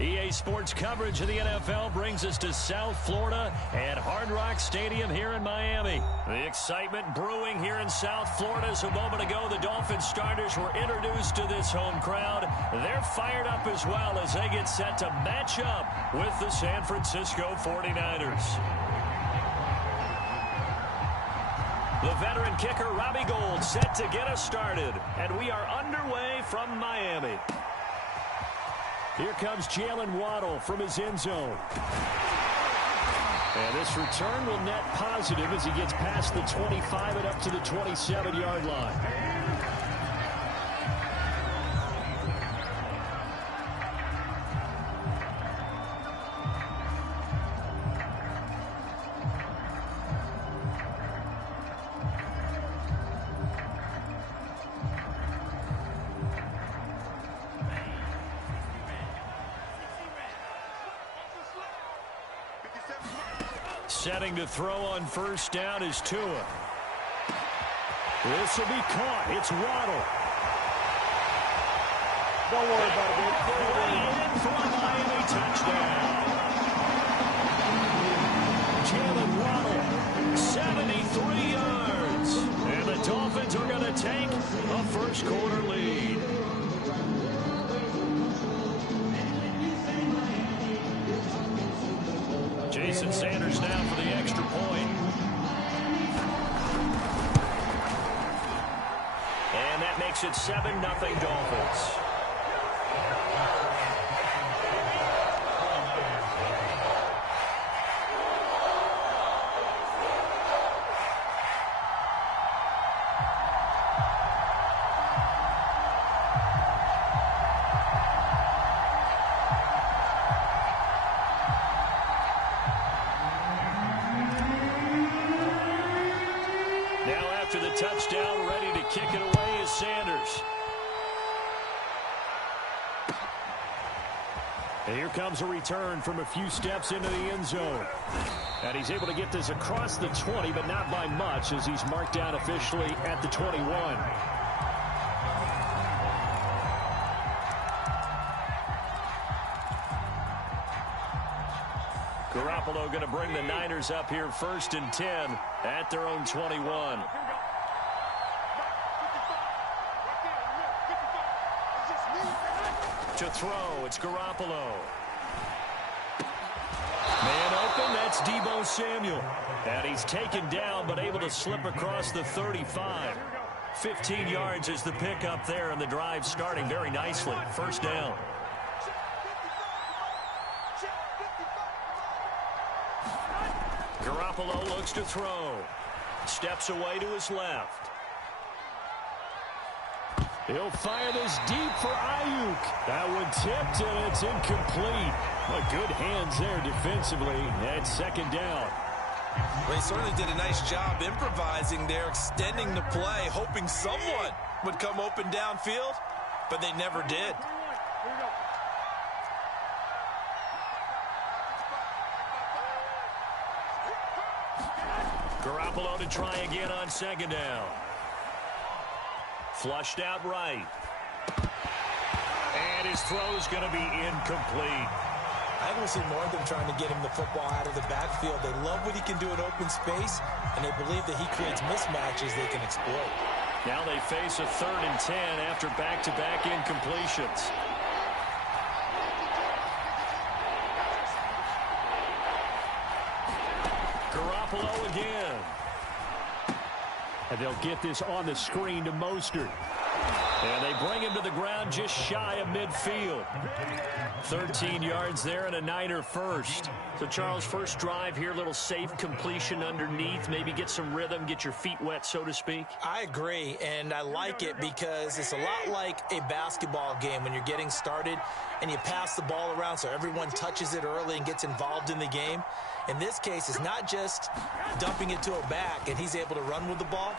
EA Sports coverage of the NFL brings us to South Florida at Hard Rock Stadium here in Miami. The excitement brewing here in South Florida as a moment ago the Dolphins starters were introduced to this home crowd. They're fired up as well as they get set to match up with the San Francisco 49ers. The veteran kicker Robbie Gould set to get us started, and we are underway from Miami. Here comes Jalen Waddle from his end zone. And this return will net positive as he gets past the 25 and up to the 27-yard line. Setting to throw on first down is Tua. This will be caught. It's Waddle. Don't worry about it. Way in for a Miami touchdown. Jalen Waddle, 73 yards. And the Dolphins are going to take a first quarter lead. Jason Sanders now for the extra point. And that makes it 7-0 Dolphins. After the touchdown, ready to kick it away is Sanders. And here comes a return from a few steps into the end zone. And he's able to get this across the 20, but not by much, as he's marked down officially at the 21. Garoppolo going to bring the Niners up here 1st and 10 at their own 21. To throw, it's Garoppolo. Man open, that's Deebo Samuel. And he's taken down, but able to slip across the 35. 15 yards is the pickup there, and the drive starting very nicely. First down. Garoppolo looks to throw. Steps away to his left. He'll fire this deep for Ayuk. That one tipped, and it's incomplete. But good hands there defensively. And second down. Well, he certainly did a nice job improvising there, extending the play, hoping someone would come open downfield, but they never did. Garoppolo to try again on second down. Flushed out right. And his throw's going to be incomplete. I want to see more of them trying to get him the football out of the backfield. They love what he can do in open space, and they believe that he creates mismatches they can exploit. Now they face a 3rd and 10 after back-to-back incompletions. Garoppolo again. And they'll get this on the screen to Mostert. And they bring him to the ground just shy of midfield. 13 yards there and a Niner first. So, Charles, first drive here, little safe completion underneath. Maybe get some rhythm, get your feet wet, so to speak. I agree, and I like it because it's a lot like a basketball game when you're getting started and you pass the ball around so everyone touches it early and gets involved in the game. In this case, it's not just dumping it to a back and he's able to run with the ball,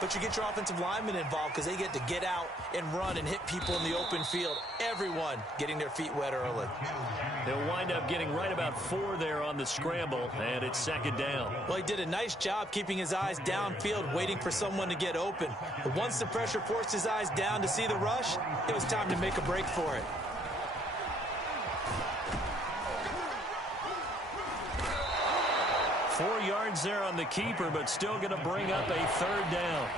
but you get your offensive linemen involved because they get to get out and run and hit people in the open field. Everyone getting their feet wet early. They'll wind up getting right about 4 there on the scramble, and it's second down. Well, he did a nice job keeping his eyes downfield, waiting for someone to get open. But once the pressure forced his eyes down to see the rush, it was time to make a break for it. 4 yards there on the keeper, but still going to bring up a 3rd down.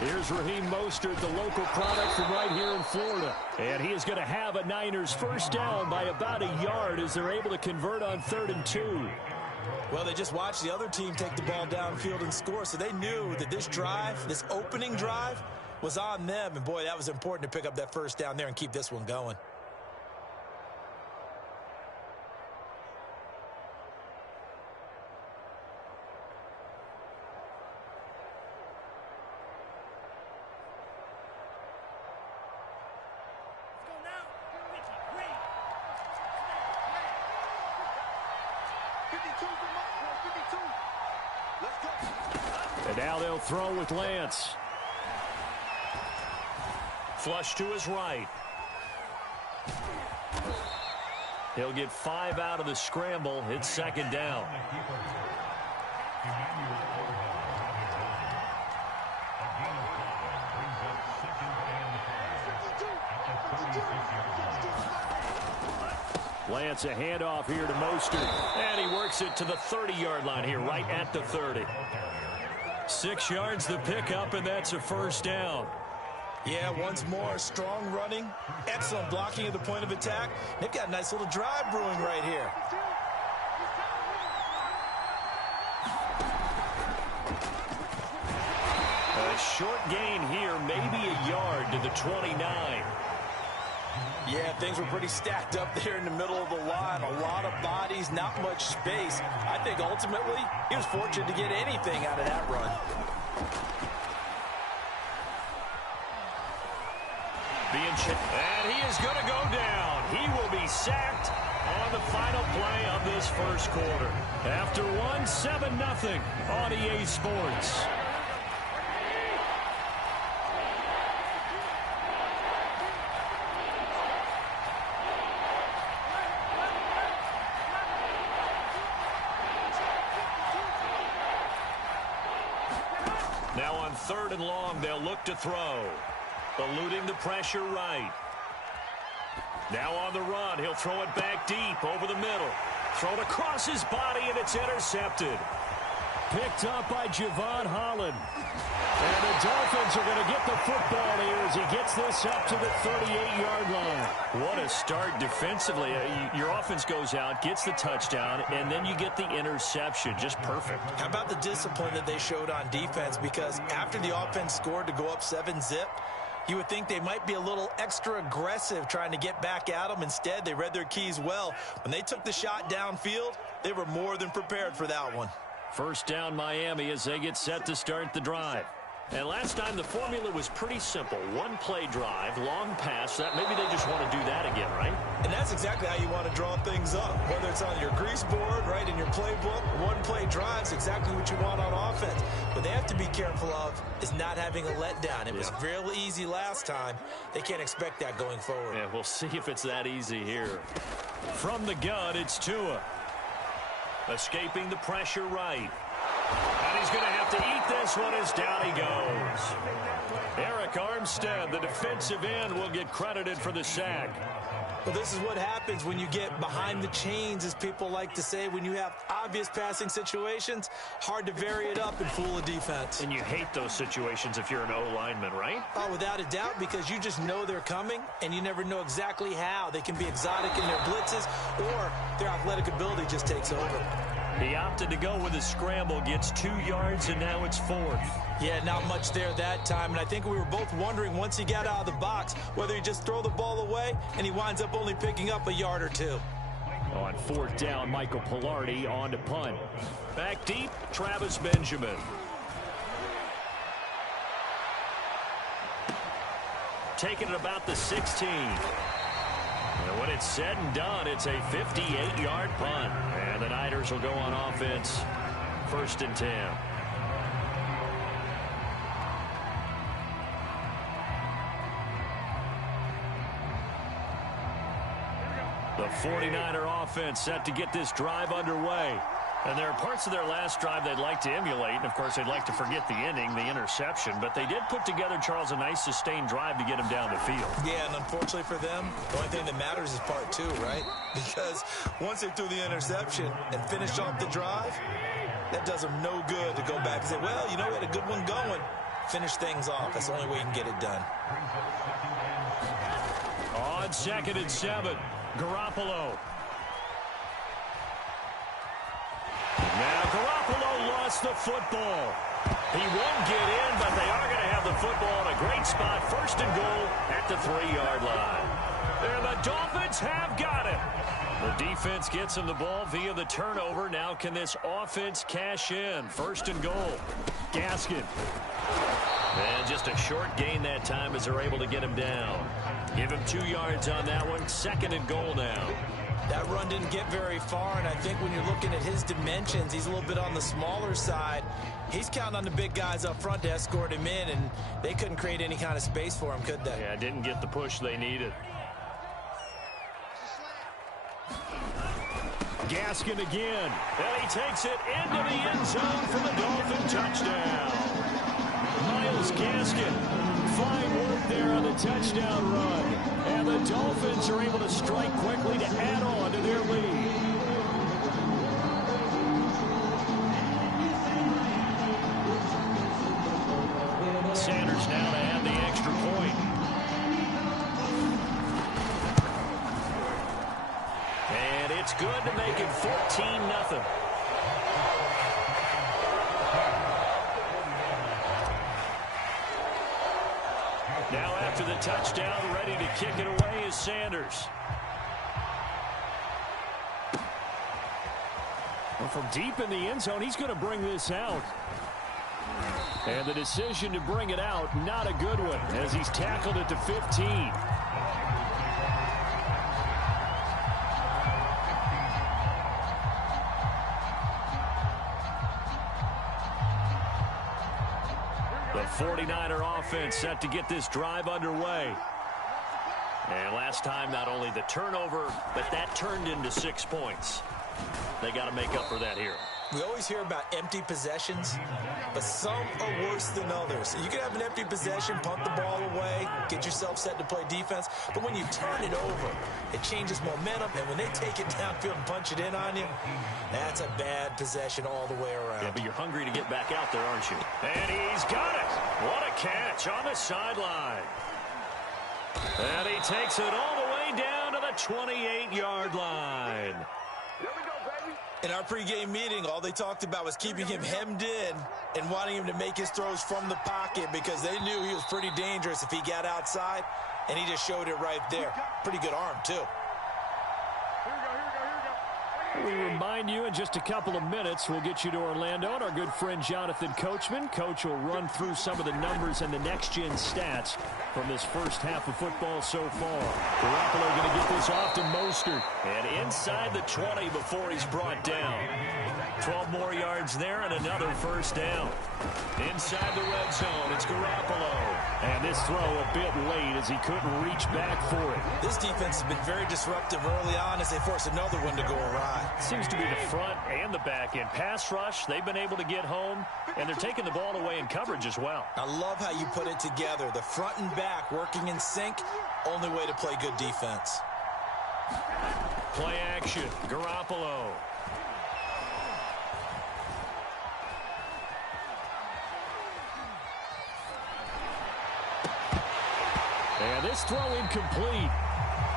Here's Raheem Mostert, the local product from right here in Florida. And he is going to have a Niners first down by about a yard as they're able to convert on 3rd and 2. Well, they just watched the other team take the ball downfield and score, so they knew that this drive, this opening drive, was on them. And, boy, that was important to pick up that first down there and keep this one going. And now they'll throw with Lance. Flush to his right. He'll get 5 out of the scramble. It's 2nd down. Lance, a handoff here to Mostert. And he works it to the 30-yard line here, right at the 30. 6 yards the pickup, and that's a first down. Yeah, once more, strong running, excellent blocking at the point of attack. They've got a nice little drive brewing right here. A short gain here, maybe a yard to the 29. Yeah, things were pretty stacked up there in the middle of the line. A lot of bodies, not much space. I think ultimately he was fortunate to get anything out of that run. And he is going to go down. He will be sacked on the final play of this first quarter. After 7-0 on EA Sports. Now on 3rd and long, they'll look to throw. Eluding the pressure right. Now on the run, he'll throw it back deep over the middle. Thrown across his body, and it's intercepted. Picked up by Javon Holland. And the Dolphins are going to get the football here as he gets this up to the 38-yard line. What a start defensively. Your offense goes out, gets the touchdown, and then you get the interception. Just perfect. How about the discipline that they showed on defense? Because after the offense scored to go up 7-0, you would think they might be a little extra aggressive trying to get back at them. Instead, they read their keys well. When they took the shot downfield, they were more than prepared for that one. First down Miami as they get set to start the drive. And last time the formula was pretty simple. One-play drive, long pass. That maybe they just want to do that again, right? And that's exactly how you want to draw things up. Whether it's on your grease board, right, in your playbook, one-play drive's exactly what you want on offense. What they have to be careful of is not having a letdown. It was real easy last time. They can't expect that going forward. Yeah, we'll see if it's that easy here. From the gun, it's Tua. Escaping the pressure right. And he's going to have to eat this one as down he goes. Eric Armstead, the defensive end, will get credited for the sack. Well, this is what happens when you get behind the chains, as people like to say. When you have obvious passing situations, hard to vary it up and fool a defense. And you hate those situations if you're an O-lineman, right? Oh, without a doubt, because you just know they're coming, and you never know exactly how. They can be exotic in their blitzes, or their athletic ability just takes over. He opted to go with a scramble, gets 2 yards, and now it's 4th. Yeah, not much there that time, and I think we were both wondering once he got out of the box whether he'd just throw the ball away, and he winds up only picking up a yard or two. On 4th down, Michael Pilardi on to punt. Back deep, Travis Benjamin. Taking it about the 16. And when it's said and done, it's a 58-yard punt. And the Niners will go on offense. 1st and 10. The 49er offense set to get this drive underway. And there are parts of their last drive they'd like to emulate. And, of course, they'd like to forget the ending, the interception. But they did put together, Charles, a nice sustained drive to get him down the field. Yeah, and unfortunately for them, the only thing that matters is part two, right? Because once they threw the interception and finished off the drive, that does them no good to go back and say, well, you know, we had a good one going. Finish things off. That's the only way you can get it done. On 2nd and 7, Garoppolo. Now Garoppolo lost the football. He won't get in, but they are going to have the football in a great spot. 1st and goal at the 3-yard line. And the Dolphins have got it. The defense gets him the ball via the turnover. Now can this offense cash in? 1st and goal. Gaskin. And just a short gain that time as they're able to get him down. Give him 2 yards on that one. 2nd and goal now. That run didn't get very far, and I think when you're looking at his dimensions, he's a little bit on the smaller side. He's counting on the big guys up front to escort him in, and they couldn't create any kind of space for him, could they? Yeah, didn't get the push they needed. Gaskin again. And he takes it into the end zone for the Dolphin touchdown. Myles Gaskin. Fine work there on the touchdown run. And the Dolphins are able to strike quickly to add on to their lead. Sanders now to add the extra point. And it's good to make it 14-0. Now after the touchdown, ready to kick it away is Sanders. Well, from deep in the end zone, he's going to bring this out. And the decision to bring it out, not a good one, as he's tackled it to 15. The 49er offense set to get this drive underway. And last time, not only the turnover, but that turned into 6 points. They got to make up for that here. We always hear about empty possessions, but some are worse than others. You can have an empty possession, punt the ball away, get yourself set to play defense, but when you turn it over, it changes momentum, and when they take it downfield and punch it in on you, that's a bad possession all the way around. Yeah, but you're hungry to get back out there, aren't you? And he's got it. What a catch on the sideline. And he takes it all the way down to the 28-yard line. In our pregame meeting, all they talked about was keeping him hemmed in and wanting him to make his throws from the pocket because they knew he was pretty dangerous if he got outside, and he just showed it right there. Pretty good arm, too. We remind you in just a couple of minutes, we'll get you to Orlando and our good friend Jonathan Coachman. Coach will run through some of the numbers and the next-gen stats from this first half of football so far. Garoppolo going to get this off to Mostert. And inside the 20 before he's brought down. 12 more yards there and another first down. Inside the red zone, it's Garoppolo. And this throw a bit late as he couldn't reach back for it. This defense has been very disruptive early on as they force another one to go awry. Seems to be the front and the back end. Pass rush, they've been able to get home, and they're taking the ball away in coverage as well. I love how you put it together. The front and back working in sync, only way to play good defense. Play action, Garoppolo. And this throw incomplete.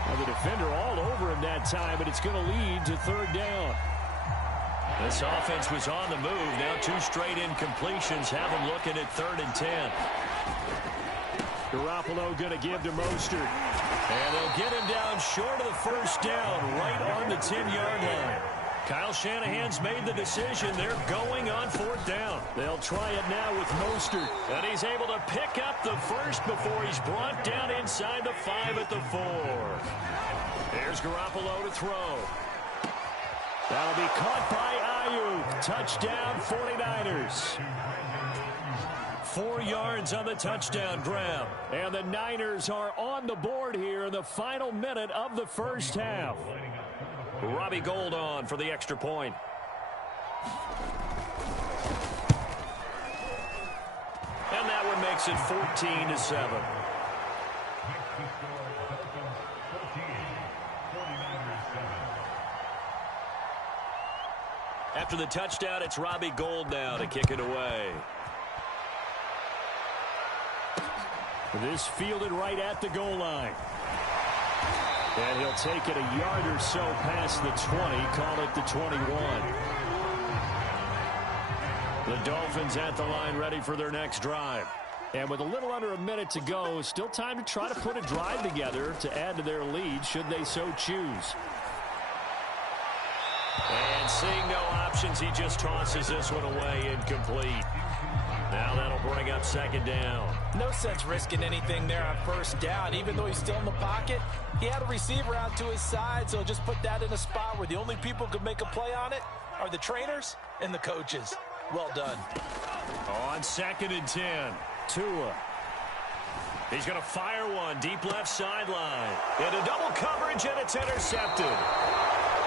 Well, the defender all over him that time, but it's going to lead to third down. This offense was on the move. Now 2 straight incompletions have them looking at 3rd and 10. Garoppolo going to give to Mostert. And they'll get him down short of the first down, right on the 10-yard line. Kyle Shanahan's made the decision. They're going on 4th down. They'll try it now with Mostert. And he's able to pick up the first before he's brought down inside the 5 at the 4. There's Garoppolo to throw. That'll be caught by Ayuk. Touchdown 49ers. 4 yards on the touchdown grab. And the Niners are on the board here in the final minute of the first half. Robbie Gould on for the extra point. And that one makes it 14-7. After the touchdown, it's Robbie Gould now to kick it away. This fielded right at the goal line. And he'll take it a yard or so past the 20, call it the 21. The Dolphins at the line ready for their next drive. And with a little under a minute to go, still time to try to put a drive together to add to their lead should they so choose. And seeing no options, he just tosses this one away incomplete. Now that'll bring up second down. No sense risking anything there on first down. Even though he's still in the pocket, he had a receiver out to his side, so just put that in a spot where the only people who could make a play on it are the trainers and the coaches. Well done. On 2nd and 10, Tua. He's going to fire one deep left sideline. Into double coverage, and it's intercepted.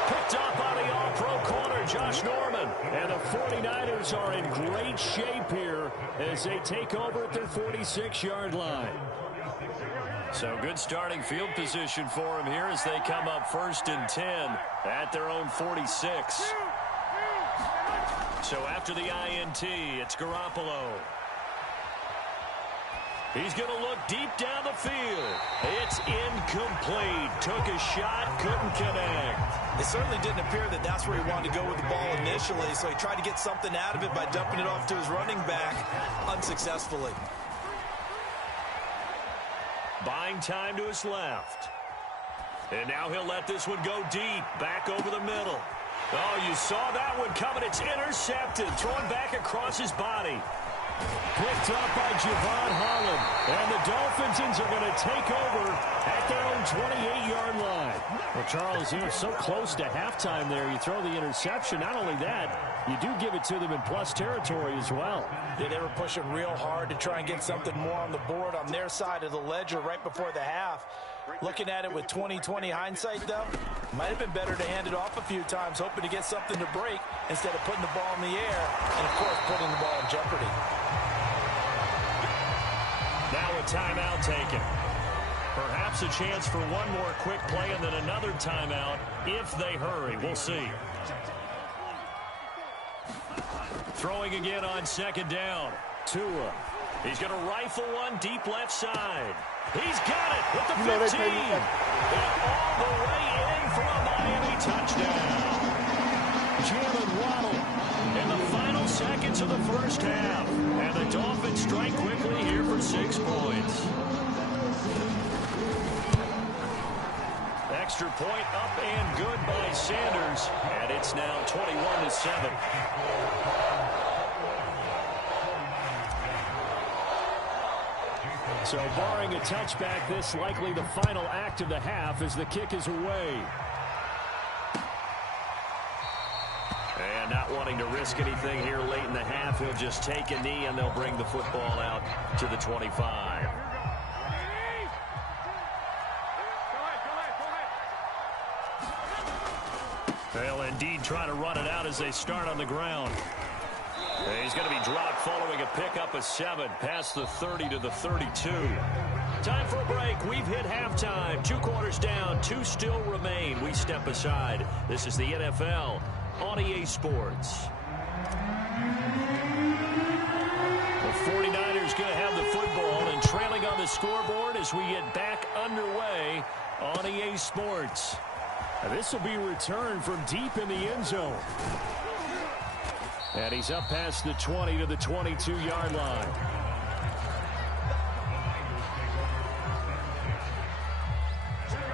Picked up by the all-pro corner, Josh Norman. And the 49ers are in great shape here as they take over at their 46-yard line. So good starting field position for them here as they come up 1st and 10 at their own 46. So after the INT, it's Garoppolo. He's going to look deep down the field. It's incomplete. Took a shot, couldn't connect. It certainly didn't appear that that's where he wanted to go with the ball initially, so he tried to get something out of it by dumping it off to his running back unsuccessfully. Buying time to his left. And now he'll let this one go deep, back over the middle. Oh, you saw that one coming. It's intercepted, thrown back across his body. Picked up by Javon Holland. And the Dolphins are going to take over at their own 28-yard line. Well, Charles, you know, so close to halftime there. You throw the interception. Not only that, you do give it to them in plus territory as well. Yeah, they were pushing real hard to try and get something more on the board on their side of the ledger right before the half. Looking at it with 20/20 hindsight, though, might have been better to hand it off a few times, hoping to get something to break instead of putting the ball in the air and, of course, putting the ball in jeopardy. Now a timeout taken. Perhaps a chance for one more quick play and then another timeout if they hurry. We'll see. Throwing again on 2nd down. Tua. He's going to rifle one deep left side. He's got it with the 15. And all the way in for a Miami touchdown. Jalen Waddle in the final seconds of the first half. And the Dolphins strike quickly here for 6 points. Extra point up and good by Sanders. And it's now 21-7. So barring a touchback, this likely the final act of the half as the kick is away. And not wanting to risk anything here late in the half, he'll just take a knee and they'll bring the football out to the 25. They'll indeed try to run it out as they start on the ground. He's going to be dropped following a pickup of 7 past the 30 to the 32. Time for a break. We've hit halftime. 2 quarters down. 2 still remain. We step aside. This is the NFL on EA Sports. The 49ers going to have the football and trailing on the scoreboard as we get back underway on EA Sports. Now, this will be returned from deep in the end zone. And he's up past the 20 to the 22-yard line.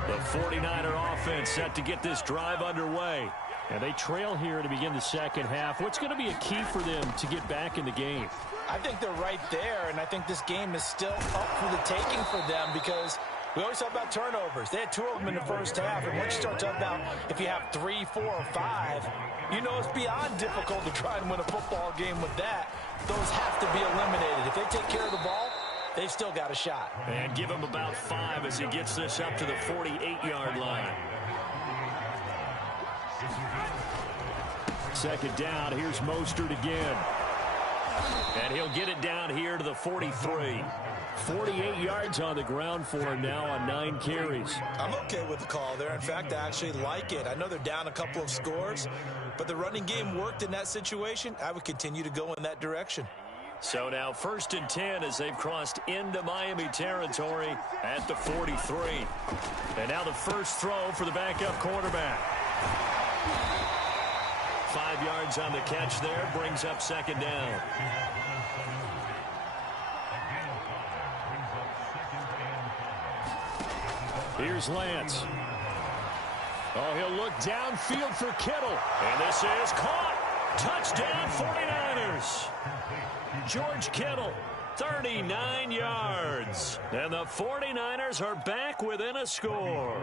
The 49er offense set to get this drive underway. And they trail here to begin the second half. What's going to be a key for them to get back in the game? I think they're right there, and I think this game is still up for the taking for them because we always talk about turnovers. They had 2 of them in the first half, and once you start talking about if you have 3, 4, or 5, you know it's beyond difficult to try and win a football game with that. Those have to be eliminated. If they take care of the ball, they've still got a shot. And give him about 5 as he gets this up to the 48-yard line. second down. Here's Mostert again. And he'll get it down here to the 43. 48 yards on the ground for him now on 9 carries. I'm okay with the call there. In fact, I actually like it. I know they're down a couple of scores, but the running game worked in that situation. I would continue to go in that direction. So now 1st and 10 as they've crossed into Miami territory at the 43. And now the first throw for the backup quarterback. 5 yards on the catch there, brings up second down. Here's Lance. Oh, he'll look downfield for Kittle. And this is caught. Touchdown 49ers. George Kittle, 39 yards. And the 49ers are back within a score.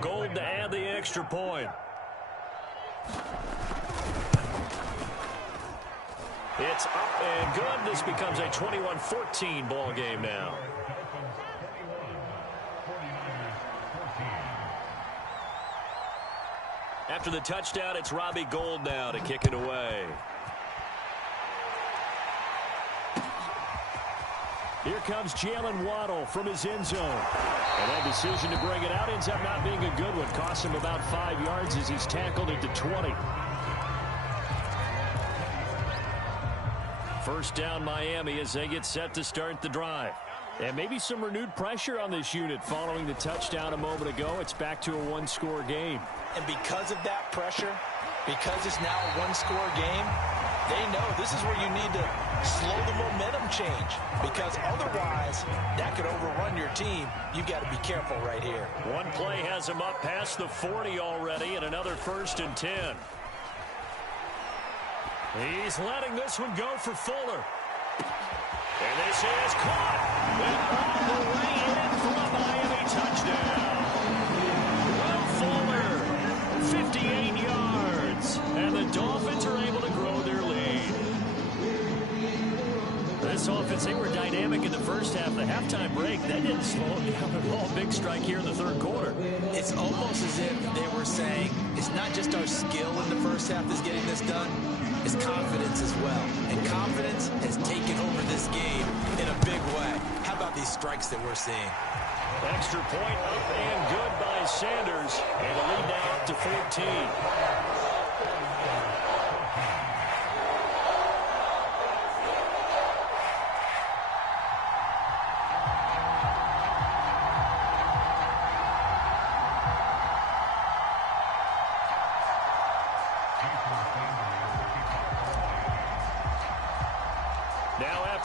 Gold to add the extra point. It's up and good. This becomes a 21-14 ball game now. After the touchdown, it's Robbie Gould now to kick it away. Here comes Jalen Waddle from his end zone. And that decision to bring it out ends up not being a good one. Costs him about 5 yards as he's tackled at the 20. First down Miami as they get set to start the drive. And maybe some renewed pressure on this unit following the touchdown a moment ago. It's back to a one-score game. And because of that pressure, because it's now a one-score game, they know this is where you need to slow the momentum change, because otherwise that could overrun your team. You've got to be careful right here. One play has him up past the 40 already, and another 1st and 10. He's letting this one go for Fuller. And this is caught. And all the way in for a Miami touchdown. Will Fuller, 58 yards. And the Dolphins are able to grow their lead. This offense, they were dynamic in the first half. The halftime break, that didn't slow them down at all. Big strike here in the third quarter. It's almost as if they were saying, it's not just our skill in the first half that's getting this done. It's confidence as well. And confidence has taken over this game in a big way. How about these strikes that we're seeing? Extra point up and good by Sanders. And the lead now up to 14.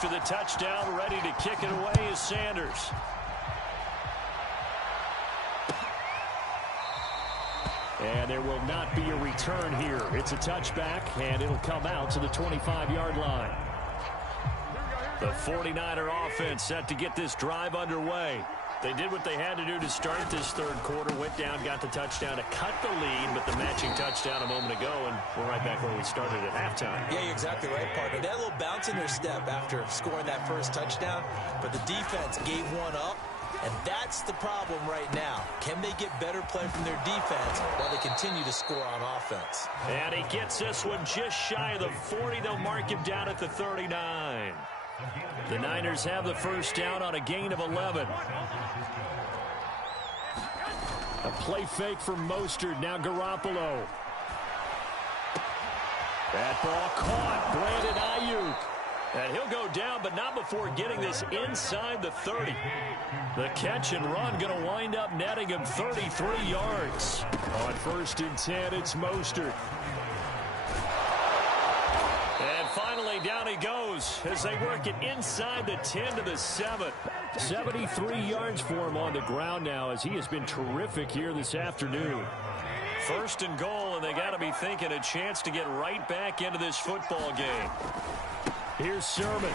After the touchdown, ready to kick it away is Sanders. And there will not be a return here. It's a touchback, and it'll come out to the 25-yard line. The 49er offense set to get this drive underway. They did what they had to do to start this third quarter, went down, got the touchdown to cut the lead, but the matching touchdown a moment ago, and we're right back where we started at halftime. Yeah, you're exactly right, partner. They had a little bounce in their step after scoring that first touchdown, but the defense gave one up, and that's the problem right now. Can they get better play from their defense while they continue to score on offense? And he gets this one just shy of the 40. They'll mark him down at the 39. The Niners have the first down on a gain of 11. A play fake from Mostert. Now Garoppolo. That ball caught. Brandon Ayuk. And he'll go down, but not before getting this inside the 30. The catch and run going to wind up netting him 33 yards. On 1st and 10, it's Mostert. And finally, down he goes as they work it inside the 10 to the 7. 73 yards for him on the ground now as he has been terrific here this afternoon. 1st and goal, and they got to be thinking a chance to get right back into this football game. Here's Sermon.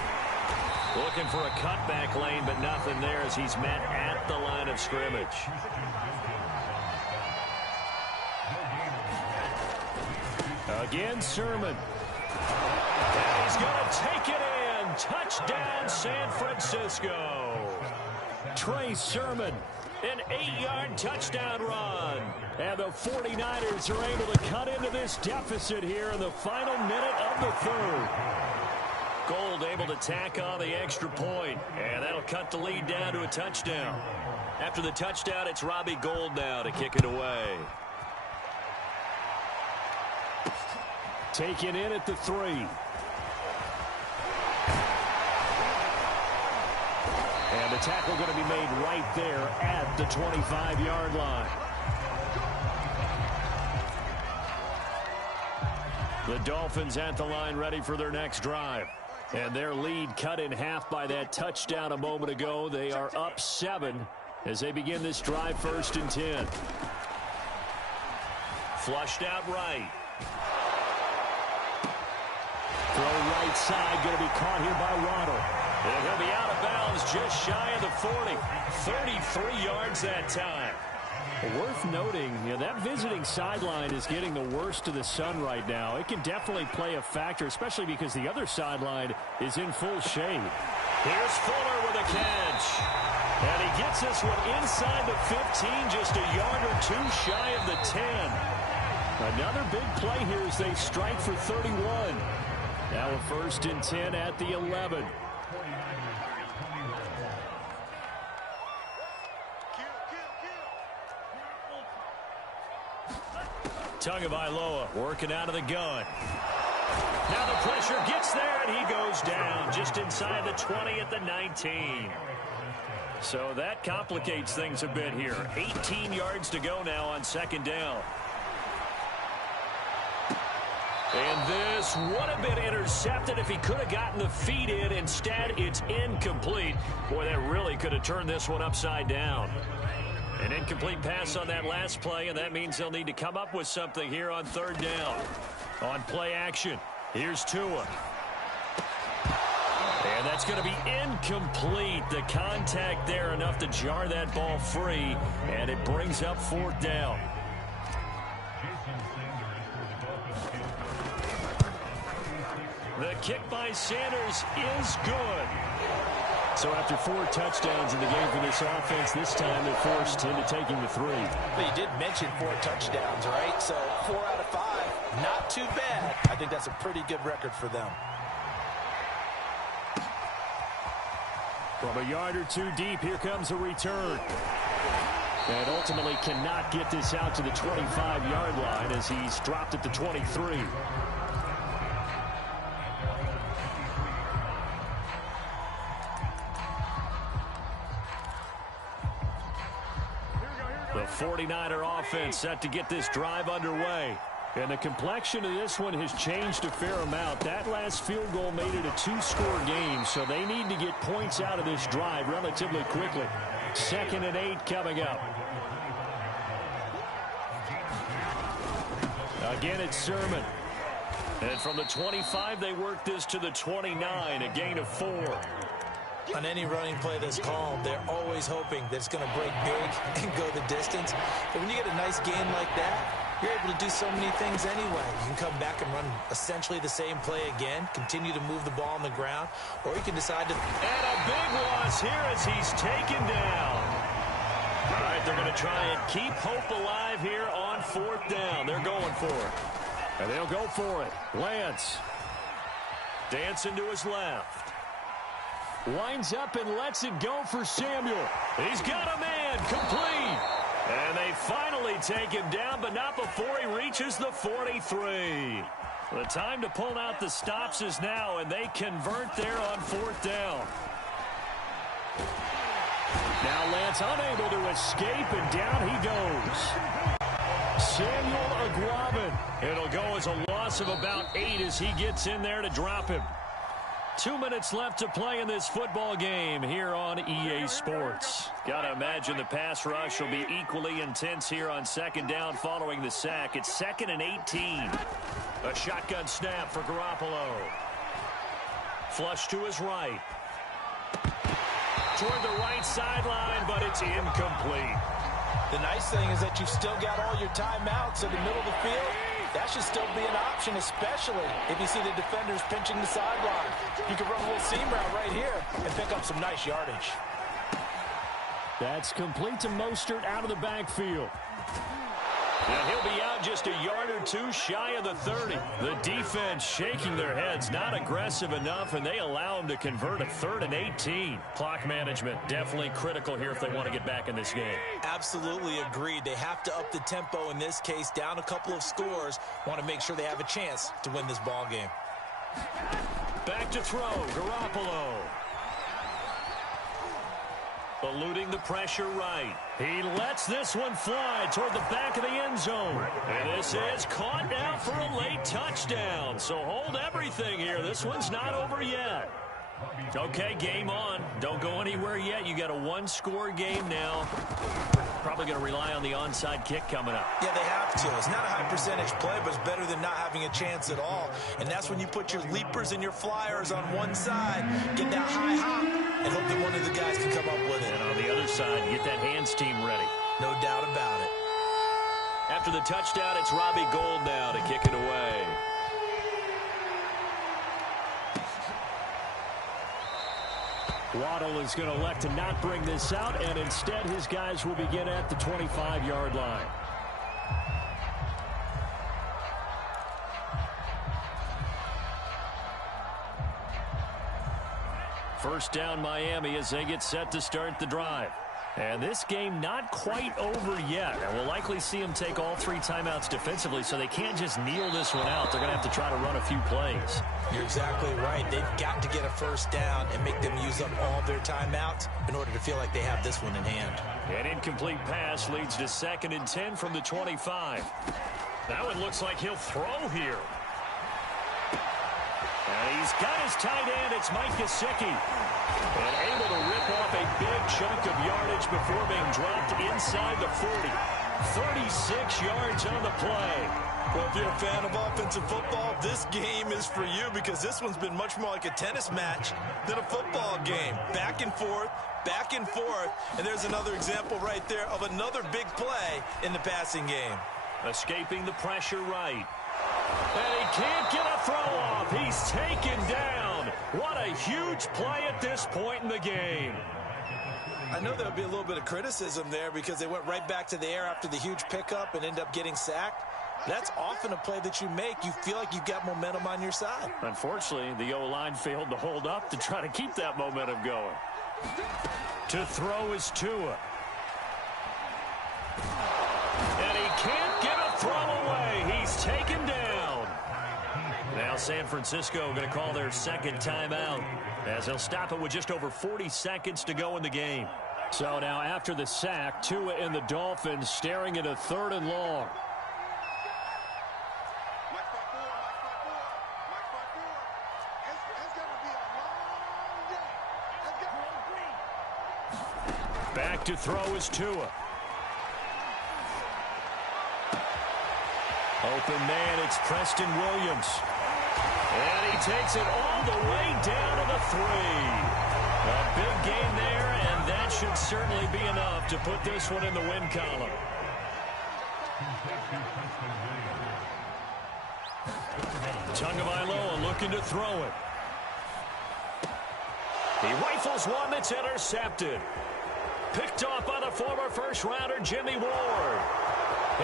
Looking for a cutback lane, but nothing there as he's met at the line of scrimmage. Again, Sermon. And he's going to take it in. Touchdown, San Francisco. Trey Sermon An 8-yard touchdown run. And the 49ers are able to cut into this deficit here in the final minute of the third. Gould able to tack on the extra point, and that'll cut the lead down to a touchdown. After the touchdown, it's Robbie Gould now to kick it away. Taken in at the 3. And the tackle going to be made right there at the 25-yard line. The Dolphins at the line ready for their next drive. And their lead cut in half by that touchdown a moment ago. They are up 7 as they begin this drive, 1st and 10. Flushed out right. Throw right side, going to be caught here by Waddle. And he'll be out of bounds just shy of the 40. 33 yards that time. Worth noting, that visiting sideline is getting the worst of the sun right now. It can definitely play a factor, especially because the other sideline is in full shade. Here's Fuller with a catch. And he gets this one inside the 15, just a yard or 2 shy of the 10. Another big play here as they strike for 31. Now a 1st and 10 at the 11. Tagovailoa working out of the gun. Now the pressure gets there, and he goes down just inside the 20 at the 19. So that complicates things a bit here. 18 yards to go now on 2nd down. And this would have been intercepted if he could have gotten the feet in. Instead, it's incomplete. Boy, that really could have turned this one upside down. An incomplete pass on that last play, and that means they'll need to come up with something here on 3rd down. On play action, here's Tua. And that's going to be incomplete. The contact there enough to jar that ball free, and it brings up 4th down. The kick by Sanders is good. So after 4 touchdowns in the game for this offense, this time they're forced into taking the 3. But you did mention 4 touchdowns, right? So 4 out of 5, not too bad. I think that's a pretty good record for them. From a yard or 2 deep, here comes a return. And ultimately cannot get this out to the 25-yard line as he's dropped at the 23. The 49er offense set to get this drive underway. And the complexion of this one has changed a fair amount. That last field goal made it a 2-score game, so they need to get points out of this drive relatively quickly. 2nd and 8 coming up. Again, it's Sermon. And from the 25, they work this to the 29, a gain of 4. On any running play that's called, they're always hoping that it's going to break big and go the distance. But when you get a nice game like that, you're able to do so many things anyway. You can come back and run essentially the same play again, continue to move the ball on the ground, or you can decide to... And a big loss here as he's taken down. All right, they're going to try and keep hope alive here on 4th down. They're going for it. And they'll go for it. Lance dancing to his left. Winds up and lets it go for Samuel. He's got a man, complete. And they finally take him down, but not before he reaches the 43. The time to pull out the stops is now, and they convert there on 4th down. Now Lance unable to escape, and down he goes. Samuel Aguaman. It'll go as a loss of about 8 as he gets in there to drop him. 2 minutes left to play in this football game here on EA Sports. Gotta imagine the pass rush will be equally intense here on 2nd down following the sack. It's 2nd and 18. A shotgun snap for Garoppolo. Flush to his right. Toward the right sideline, but it's incomplete. The nice thing is that you've still got all your timeouts in the middle of the field. That should still be an option, especially if you see the defenders pinching the sideline. You can run a little seam route right here and pick up some nice yardage. That's complete to Mostert out of the backfield. And he'll be out just a yard or two shy of the 30. The defense shaking their heads, not aggressive enough, and they allow him to convert a 3rd and 18. Clock management definitely critical here if they want to get back in this game. Absolutely agreed. They have to up the tempo in this case, down a couple of scores. Want to make sure they have a chance to win this ball game. Back to throw, Garoppolo. Eluding the pressure right. He lets this one fly toward the back of the end zone. And this is caught now for a late touchdown. So hold everything here. This one's not over yet. Okay, game on. Don't go anywhere yet. You got a one-score game now. Probably going to rely on the onside kick coming up. Yeah, they have to. It's not a high percentage play, but it's better than not having a chance at all. And that's when you put your leapers and your flyers on one side, get that high hop, and hope that one of the guys can come up with it. And on the other side, get that hands team ready. No doubt about it. After the touchdown, it's Robbie Gould now to kick it away. Waddle is going to elect to not bring this out, and instead his guys will begin at the 25-yard line. First down Miami as they get set to start the drive. And this game not quite over yet. And we'll likely see them take all 3 timeouts defensively, so they can't just kneel this one out. They're going to have to try to run a few plays. You're exactly right. They've got to get a first down and make them use up all their timeouts in order to feel like they have this one in hand. An incomplete pass leads to 2nd and 10 from the 25. That one looks like he'll throw here. And he's got his tight end. It's Mike Gesicki. And able to rip off a big chunk of yardage before being dropped inside the 40. 36 yards on the play. Well, if you're a fan of offensive football, this game is for you because this one's been much more like a tennis match than a football game. Back and forth, and there's another example right there of another big play in the passing game. Escaping the pressure right. And he can't get a throw off. He's taken down. What a huge play at this point in the game. I know there'll be a little bit of criticism there because they went right back to the air after the huge pickup and end up getting sacked. That's often a play that you make. You feel like you've got momentum on your side. Unfortunately, the O-line failed to hold up to try to keep that momentum going. To throw is Tua. And he can't get a throw away. He's taken down. Now San Francisco going to call their 2nd timeout as they'll stop it with just over 40 seconds to go in the game. So now after the sack, Tua and the Dolphins staring at a 3rd and long. Back to throw is Tua. Open man, it's Preston Williams. And he takes it all the way down to the 3. A big gain there, and that should certainly be enough to put this one in the win column. Tagovailoa looking to throw it. He rifles one that's intercepted. Picked off by the former first-rounder Jimmy Ward.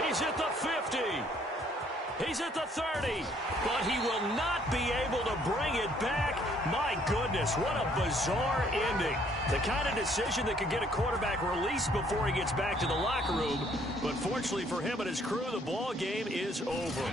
He's at the 50. He's at the 30. But he will not be able to bring it back. My goodness, what a bizarre ending. The kind of decision that could get a quarterback released before he gets back to the locker room. But fortunately for him and his crew, the ball game is over.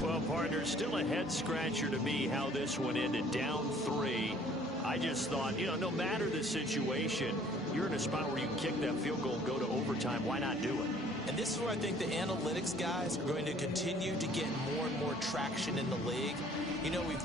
Well, partner, still a head-scratcher to me how this one ended. Down 3. I just thought, no matter the situation, you're in a spot where you can kick that field goal and go to overtime. Why not do it? And this is where I think the analytics guys are going to continue to get more and more traction in the league. We've